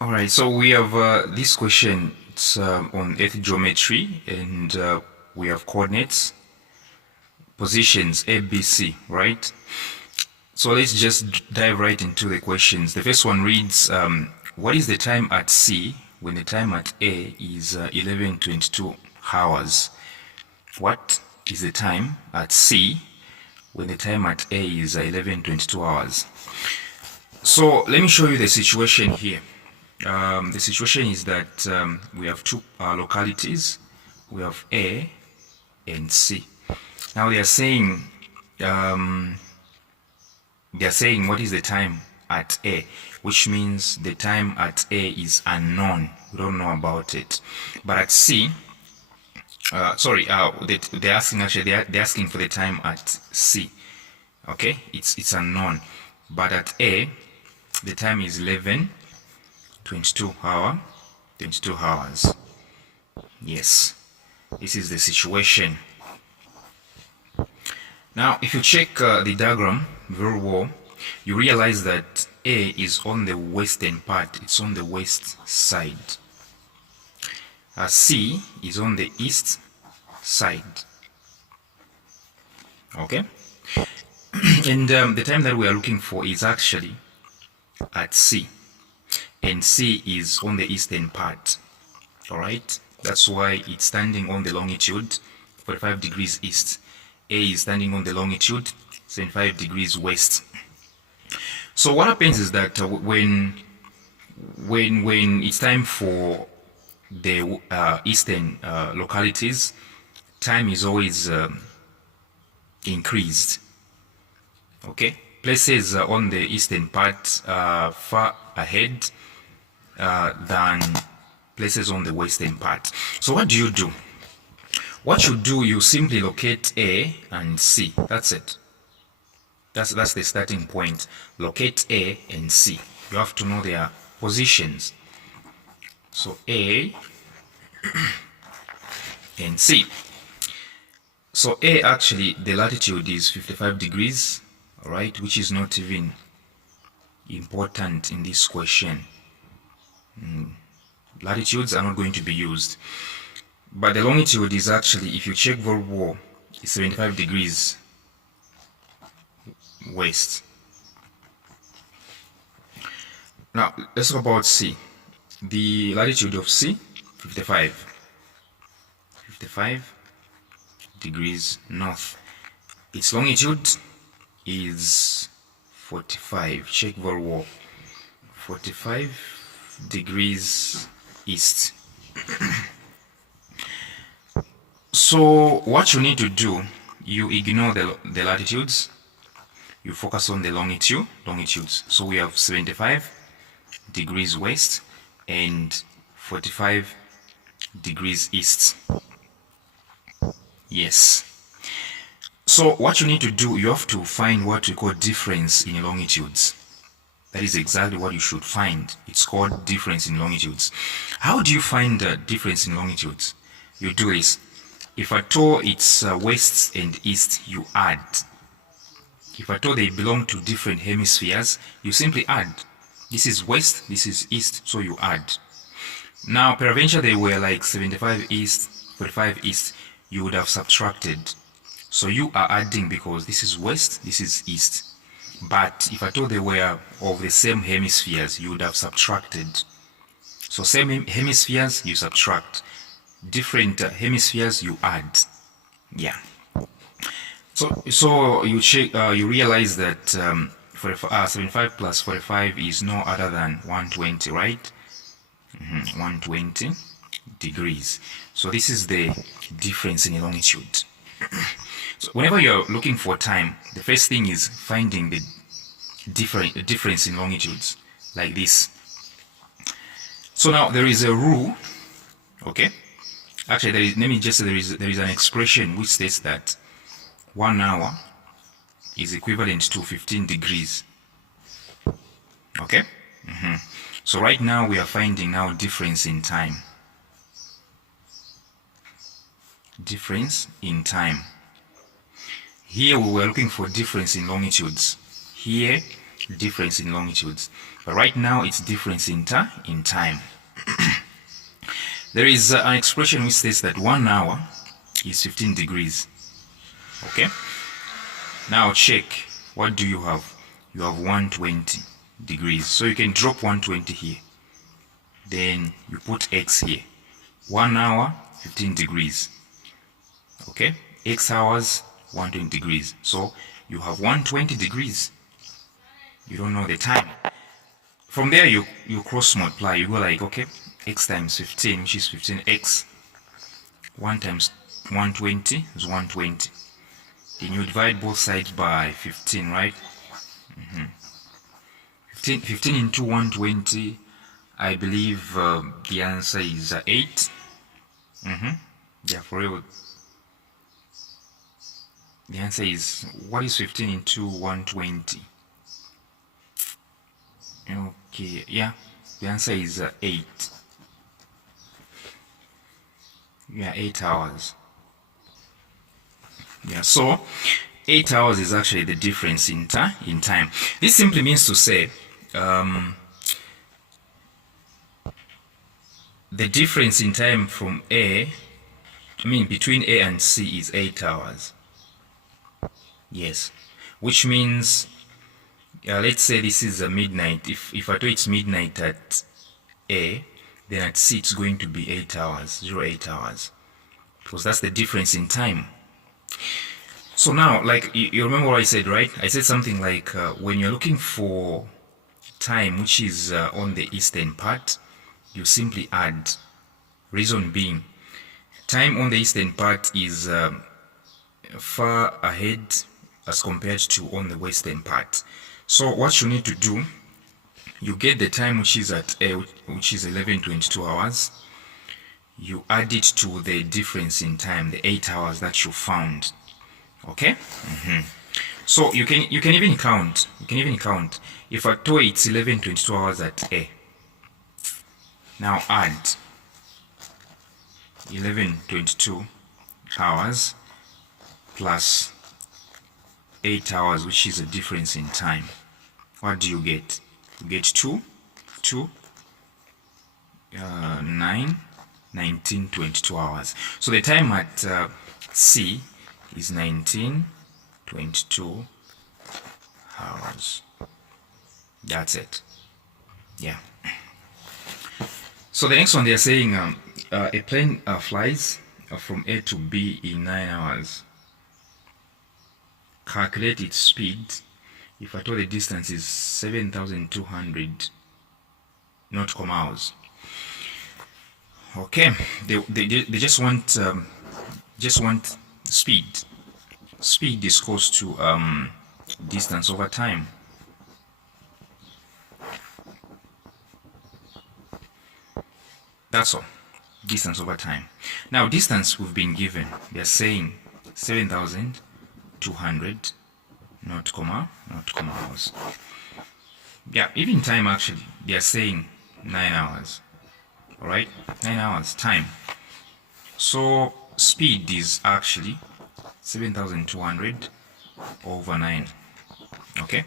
All right, so we have this question. It's on earth geometry, and we have coordinates, positions A, B, C, right? So let's just dive right into the questions. The first one reads, what is the time at C when the time at A is 11:22 hours? What is the time at C when the time at A is 11:22 hours? So let me show you the situation here. The situation is that we have two localities. We have A and C. Now they are saying what is the time at A, which means the time at A is unknown. We don't know about it. But at C, they're asking for the time at C. Okay, it's unknown. But at A, the time is 11:22 hours. Yes, this is the situation. Now, if you check the diagram very well, you realize that A is on the western part. It's on the west side. C is on the east side. Okay? And the time that we are looking for is actually at C. And C is on the eastern part. Alright? That's why it's standing on the longitude 45 degrees east. A is standing on the longitude 75 degrees west. So what happens is that when it's time for the eastern localities, time is always increased. Okay, places on the eastern part far ahead than places on the western part. So what do? What you do, you simply locate A and C. That's it. That's the starting point. Locate A and C. You have to know their positions. So A and C. So A, actually the latitude is 55 degrees, right, which is not even important in this question. Latitudes are not going to be used. But the longitude is actually, if you check very well, it's 75 degrees west. Now, let's talk about C. The latitude of C, 55 degrees north. Its longitude is 45. Check very well. 45 degrees east. So what you need to do, you ignore the latitudes, you focus on the longitudes. So we have 75 degrees west and 45 degrees east. Yes. So what you need to do, you have to find what we call difference in longitudes. That is exactly what you should find. It's called difference in longitudes. How do you find the difference in longitudes? You do this. If at all it's west and east, you add. If at all they belong to different hemispheres, you simply add. This is west, this is east, so you add. Now, peradventure they were like 75 east, 45 east, you would have subtracted. So you are adding because this is west, this is east. But if at all they were of the same hemispheres, you would have subtracted. So same hemispheres, you subtract. Different hemispheres, you add. Yeah. So you check, you realize that 75 plus 45 is no other than 120, right? 120 degrees. So this is the difference in longitude. So whenever you're looking for time, the first thing is finding the difference in longitudes, like this. So now there is a rule, okay? Actually, there is an expression which states that 1 hour is equivalent to 15 degrees. Okay? So right now we are finding now difference in time. Difference in time. Here we were looking for difference in longitudes. Here difference in longitudes. But right now it's difference in time. There is an expression which says that 1 hour is 15 degrees. Okay? Now check. What do you have? You have 120 degrees. So you can drop 120 here. Then you put X here. 1 hour, 15 degrees. Okay? X hours, 120 degrees. So you have 120 degrees. You don't know the time. From there you cross multiply. You go like, okay, X times 15, which is 15X. 1 times 120 is 120. Then you divide both sides by 15, right? 15 into 120, I believe the answer is 8. Yeah, for real. The answer is, what is 15 into 120? Okay, yeah, the answer is 8. Yeah, 8 hours. Yeah, so 8 hours is actually the difference in time. This simply means to say the difference in time from between A and C is 8 hours. Yes, which means let's say this is a midnight. If I do it's midnight at A, then at C it's going to be 8 hours, 8 hours, because that's the difference in time. So now, like, you remember what I said, right? I said something like when you're looking for time which is on the eastern part, you simply add. Reason being, time on the eastern part is far ahead as compared to on the western part. So what you need to do, you get the time which is at A, which is 11:22 hours. You add it to the difference in time, the 8 hours that you found. Okay? So you can even count. If at all it's 11:22 hours at A. Now add 11:22 hours plus 8 hours, which is a difference in time. What do you get? You get 19:22 hours. So the time at C is 19:22 hours. That's it. Yeah. So the next one, they are saying a plane flies from A to B in 9 hours. Calculate its speed if at all the distance is 7,200 nautical miles. Okay, they just want speed. Speed is close to distance over time. That's all. Distance over time. Now distance we've been given. They're saying 7,200 nautical miles. Yeah, even time actually. They're saying 9 hours. Alright? 9 hours time. So speed is actually 7,200 over 9. Okay?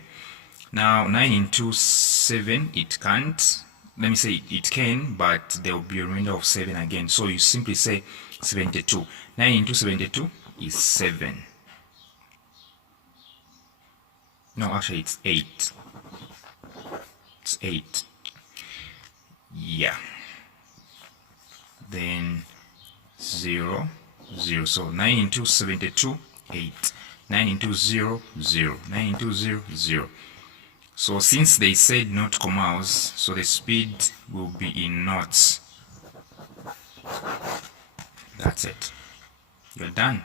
Now 9 into 7, it can't. Let me say it can, but there will be a remainder of 7 again. So you simply say 72. 9 into 72 is 7. No, actually it's 8. It's 8. Yeah. Then 0, 0. So 9 into 72, 8. 9 into 0, 0. 9 into 0, 0. So since they said nautical miles, so the speed will be in knots. That's it. You're done.